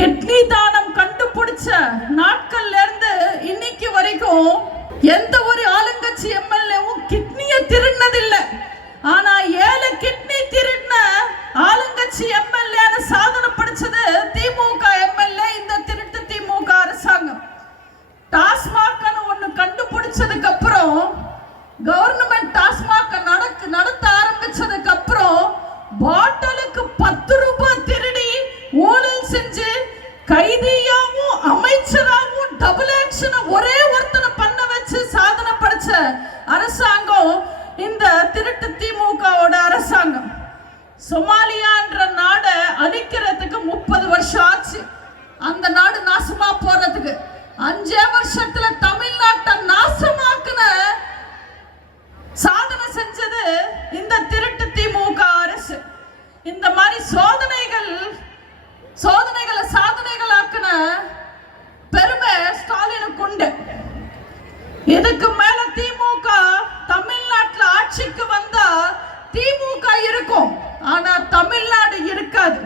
Kidney தானம் கண்டுபிடிச்ச நாட்கள்ல இருந்து இன்னைக்கு வரைக்கும் எந்த ஒரு ஆளுங்கட்சி எம்எல்ஏவும் கிட்னியை திருடினதில்லை. ஆனா 7 கிட்னி திருடின ஆளுங்கட்சி எம்எல்ஏ சாதனை படிச்சது திமுக எம்எல்ஏ, இந்த திருட்டு திமுக அரசாங்கம். டாஸ்மாக் ஒண்ணு கண்டுபிடிச்சதுக்கு அப்புறம், கவர்மெண்ட் டாஸ்மாக் நடத்த ஆரம்பிச்சதுக்கு அப்புறம் பாட்டிலுக்கு 10 ரூபாய் திருடி ஊழல் செஞ்சு கைதியாவும் அமைச்சராகவும் டபுள் ஆக்ஷன் ஒரே ஒருத்தனை பண்ண வச்சு சாதனை படிச்ச அரசாங்கம் இந்த திருட்டு திமுகவோட அரசாங்கம். சொமாலியா என்ற நாடை அழிக்கிறதுக்கு 30 வருஷம் ஆச்சு. அந்த நாடு நாசமா போறதுக்கு 5 வருஷத்துல தமிழ்நாட்டை நாசமாக்குன சாதனை செஞ்சது இந்த திருட்டு திமுக அரசு. இந்த மாதிரி சோதனைகளை சாதனைகளாக்குன பெருமை ஸ்டாலினுக்கு உண்டு. இதுக்கு மேல திமுக தமிழ்நாட்டில் ஆட்சிக்கு வந்தா திமுக இருக்கும், ஆனா தமிழ்நாடு இருக்காது.